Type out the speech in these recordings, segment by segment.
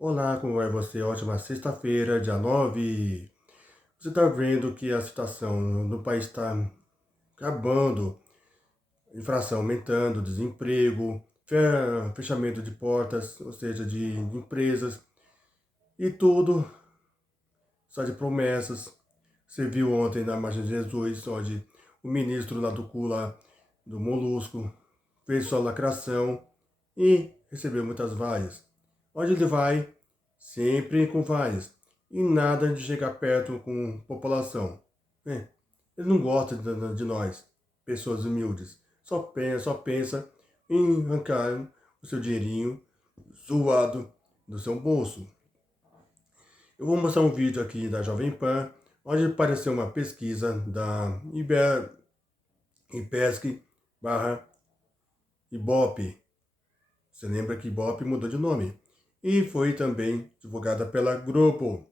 Olá, como vai você? Ótima sexta-feira, dia 9. Você está vendo que a situação no país está acabando, inflação aumentando, desemprego, fechamento de portas, ou seja, de empresas, e tudo só de promessas. Você viu ontem na Margem de Jesus, onde o ministro lá do Cula, do Molusco, fez sua lacração e recebeu muitas vaias. Onde ele vai, sempre com vaias. E nada de chegar perto com população. É, ele não gosta de nós, pessoas humildes. Só pensa em arrancar o seu dinheirinho zoado do seu bolso. Eu vou mostrar um vídeo aqui da Jovem Pan, onde apareceu uma pesquisa da IPESC barra Ibope. Você lembra que Ibope mudou de nome. E foi também divulgada pela Grupo,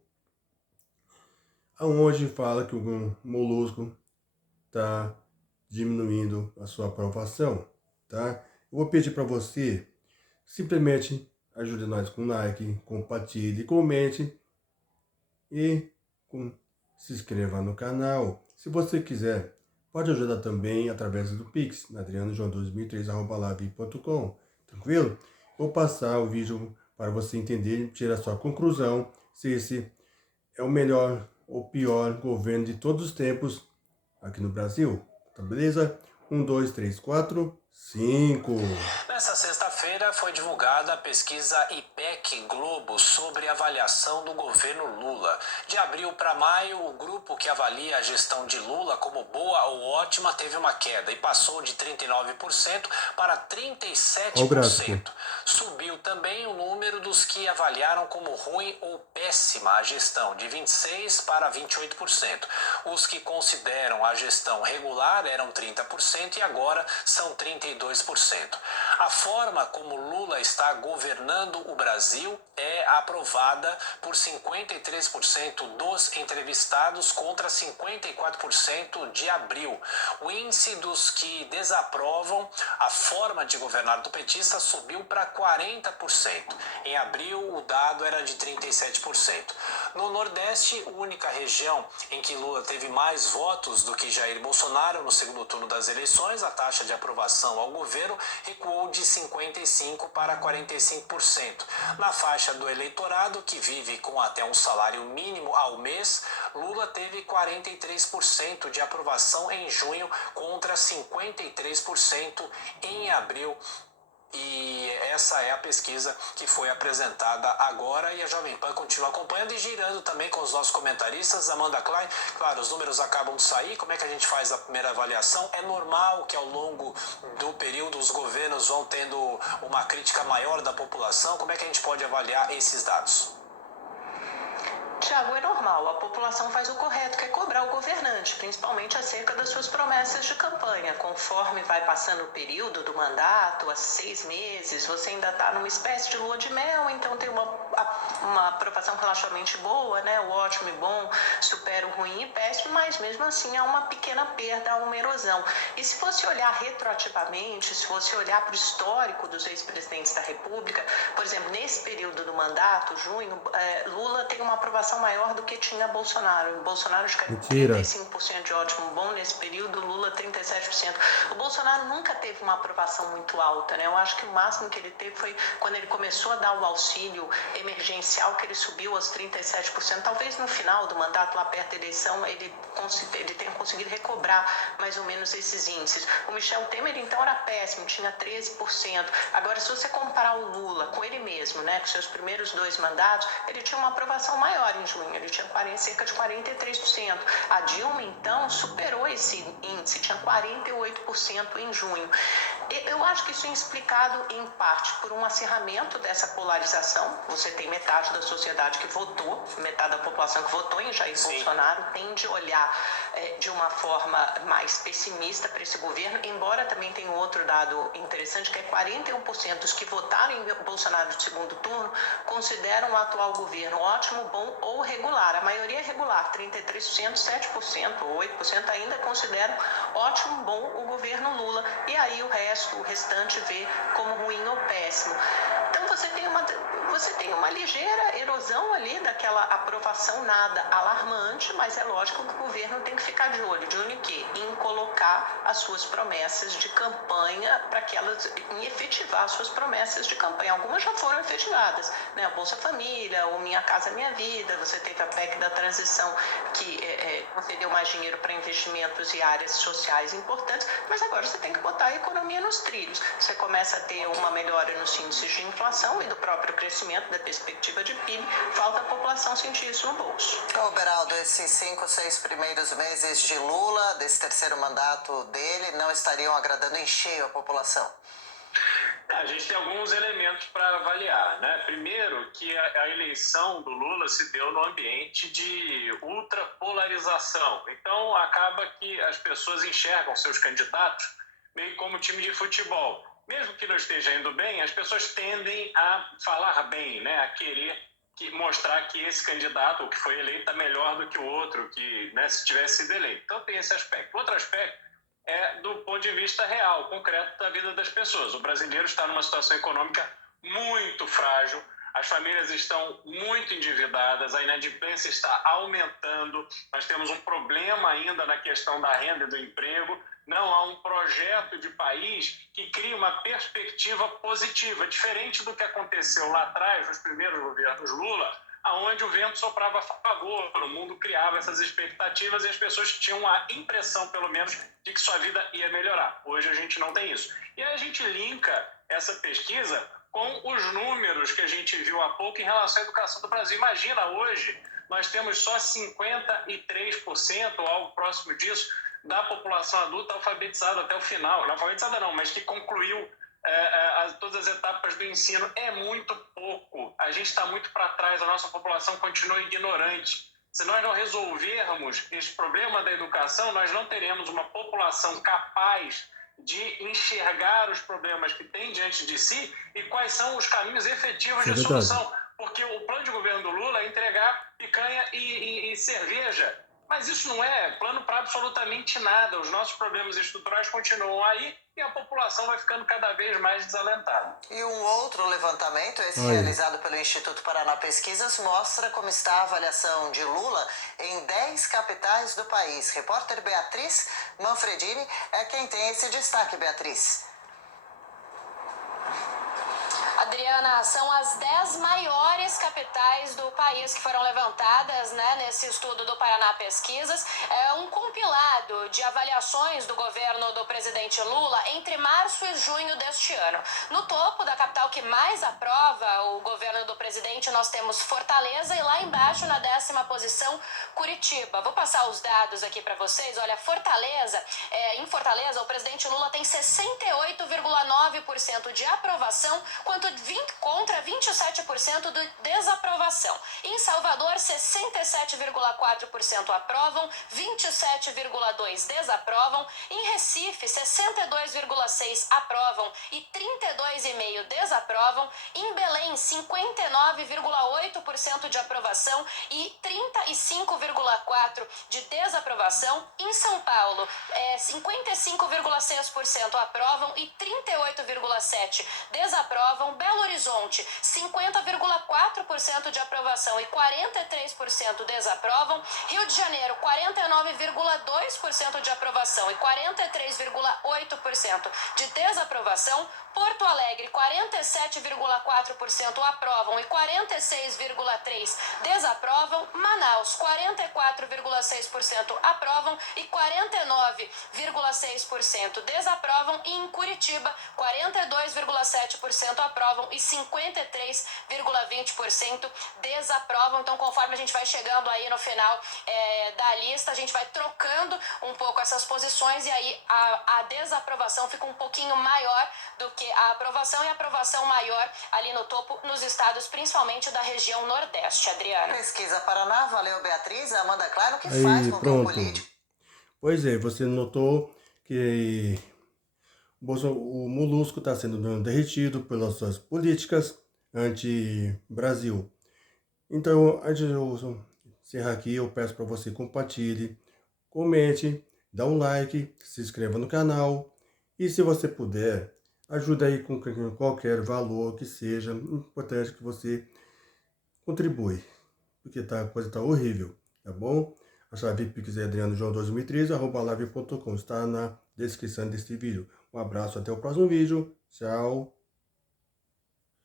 aonde fala que o Molusco está diminuindo a sua aprovação, tá? Eu vou pedir para você, simplesmente ajude nós com like, compartilhe, comente e se inscreva no canal. Se você quiser, pode ajudar também através do Pix, adrianojoão2003@live.com, tranquilo? Vou passar o vídeo para você entender e tirar sua conclusão se esse é o melhor ou pior governo de todos os tempos aqui no Brasil. Tá beleza? 1, 2, 3, 4, 5. Nessa sexta-feira foi divulgada a pesquisa IPEC Globo sobre avaliação do governo Lula. De abril para maio, o grupo que avalia a gestão de Lula como boa ou ótima teve uma queda e passou de 39% para Olha o gráfico. 37%. Subiu também o número dos que avaliaram como ruim ou péssima a gestão, de 26% para 28%. Os que consideram a gestão regular eram 30% e agora são 32%. A forma como Lula está governando o Brasil é aprovada por 53% dos entrevistados contra 54% de abril. O índice dos que desaprovam a forma de governar do petista subiu para 40%. Em abril, o dado era de 37%. No Nordeste, única região em que Lula teve mais votos do que Jair Bolsonaro no segundo turno das eleições, a taxa de aprovação ao governo recuou de 55% para 45%. Na faixa do eleitorado, que vive com até um salário mínimo ao mês, Lula teve 43% de aprovação em junho contra 53% em abril. E essa é a pesquisa que foi apresentada agora e a Jovem Pan continua acompanhando e girando também com os nossos comentaristas. Amanda Klein, claro, os números acabam de sair, como é que a gente faz a primeira avaliação? É normal que ao longo do período os governos vão tendo uma crítica maior da população, como é que a gente pode avaliar esses dados? Tiago, é normal, a população faz o correto, que é cobrar o governante, principalmente acerca das suas promessas de campanha. Conforme vai passando o período do mandato, há 6 meses, você ainda está numa espécie de lua de mel, então tem uma aprovação relativamente boa, né? O ótimo e bom supera o ruim e péssimo, mas mesmo assim há uma pequena perda, há uma erosão. E se você olhar retroativamente, se você olhar para o histórico dos ex-presidentes da República, por exemplo, nesse período do mandato, junho, Lula tem uma aprovação maior do que tinha Bolsonaro. Bolsonaro de 35% de ótimo bom nesse período, Lula 37%. O Bolsonaro nunca teve uma aprovação muito alta, né? Eu acho que o máximo que ele teve foi quando ele começou a dar o auxílio emergencial, que ele subiu aos 37%. Talvez no final do mandato, lá perto da eleição, ele tenha conseguido recobrar mais ou menos esses índices. O Michel Temer, então, era péssimo, tinha 13%. Agora, se você comparar o Lula com ele mesmo, né, com seus primeiros 2 mandatos, ele tinha uma aprovação maior em junho, ele tinha cerca de 43%. A Dilma, então, superou esse índice, tinha 48% em junho. Eu acho que isso é explicado, em parte, por um acirramento dessa polarização. Você tem metade da sociedade que votou, metade da população que votou em Jair Bolsonaro, tende a olhar de uma forma mais pessimista para esse governo, embora também tenha outro dado interessante, que é 41% dos que votaram em Bolsonaro no segundo turno consideram o atual governo ótimo, bom ou regular. A maioria é regular, 33%, 7% ou 8% ainda consideram ótimo, bom o governo Lula. E aí o restante vê como ruim ou péssimo. Então você tem uma ligeira erosão ali daquela aprovação, nada alarmante, mas é lógico que o governo tem que ficar de olho. De olho em quê? Em colocar as suas promessas de campanha em efetivar as suas promessas de campanha. Algumas já foram efetivadas, né? A Bolsa Família, o Minha Casa Minha Vida, você teve a PEC da transição que concedeu mais dinheiro para investimentos e áreas sociais importantes, mas agora você tem que botar a economia nos trilhos. Você começa a ter uma melhora nos índices de inflação e do próprio crescimento, da perspectiva de PIB, falta a população sentir isso no bolso. Ô, Beraldo, esses 5, 6 primeiros meses de Lula, desse terceiro mandato dele, não estariam agradando em cheio a população? A gente tem alguns elementos para avaliar, né? Primeiro, que a eleição do Lula se deu no ambiente de ultrapolarização. Então, acaba que as pessoas enxergam seus candidatos meio como time de futebol. Mesmo que não esteja indo bem, as pessoas tendem a falar bem, né? A querer mostrar que esse candidato, o que foi eleito, está melhor do que o outro, que, né, se tivesse sido eleito. Então, tem esse aspecto. Outro aspecto é do ponto de vista real, concreto da vida das pessoas. O brasileiro está numa situação econômica muito frágil, as famílias estão muito endividadas, a inadimplência está aumentando, nós temos um problema ainda na questão da renda e do emprego, não há um projeto de país que crie uma perspectiva positiva, diferente do que aconteceu lá atrás, nos primeiros governos Lula, onde o vento soprava a favor, o mundo criava essas expectativas e as pessoas tinham a impressão, pelo menos, de que sua vida ia melhorar. Hoje a gente não tem isso. E aí a gente linka essa pesquisa com os números que a gente viu há pouco em relação à educação do Brasil. Imagina, hoje nós temos só 53% ou algo próximo disso da população adulta alfabetizada até o final. Não alfabetizada não, mas que concluiu todas as etapas do ensino. É muito pouco. A gente está muito para trás, a nossa população continua ignorante. Se nós não resolvermos esse problema da educação, nós não teremos uma população capaz de enxergar os problemas que tem diante de si e quais são os caminhos efetivos de solução. Porque o plano de governo do Lula é entregar picanha e cerveja. Mas isso não é plano para absolutamente nada. Os nossos problemas estruturais continuam aí e a população vai ficando cada vez mais desalentada. E um outro levantamento, esse realizado pelo Instituto Paraná Pesquisas, mostra como está a avaliação de Lula em 10 capitais do país. Repórter Beatriz Manfredini é quem tem esse destaque, Beatriz. Adriana, são as 10 maiores capitais do país que foram levantadas, né, nesse estudo do Paraná Pesquisas. É um compilado de avaliações do governo do presidente Lula entre março e junho deste ano. No topo da capital que mais aprova o governo do presidente, nós temos Fortaleza e lá embaixo, na 10ª posição, Curitiba. Vou passar os dados aqui para vocês. Olha, em Fortaleza, o presidente Lula tem 68,9% de aprovação, contra 27% de desaprovação. Em Salvador, 67,4% aprovam, 27,2% desaprovam. Em Recife, 62,6% aprovam e 32,5% desaprovam. Em Belém, 59,8% de aprovação e 35,4% de desaprovação. Em São Paulo, 55,6% aprovam e 38,7% desaprovam. Belo Horizonte, 50,4% de aprovação e 43% desaprovam. Rio de Janeiro, 49,2% de aprovação e 43,8% de desaprovação. Porto Alegre, 47,4% aprovam e 46,3% desaprovam. Manaus, 44,6% aprovam e 49,6% desaprovam. E em Curitiba, 42,7% aprovam e 53,20% desaprovam. Então, conforme a gente vai chegando aí no final da lista, a gente vai trocando um pouco essas posições e aí a desaprovação fica um pouquinho maior do que a aprovação e a aprovação maior ali no topo nos estados, principalmente da região Nordeste. Adriana. Pesquisa Paraná, valeu Beatriz. Amanda Claro, que Aí, faz com pronto. que o político... Pois é, você notou que o molusco está sendo derretido pelas suas políticas anti-Brasil. Então, antes de eu encerrar aqui, eu peço para você compartilhe, comente, dá um like, se inscreva no canal e, se você puder, ajude aí com qualquer valor que seja. Importante que você contribui, porque a coisa tá horrível, tá bom? A chave Pix é adrianojoão2013@live.com, está na descrição deste vídeo. Um abraço, até o próximo vídeo. Tchau.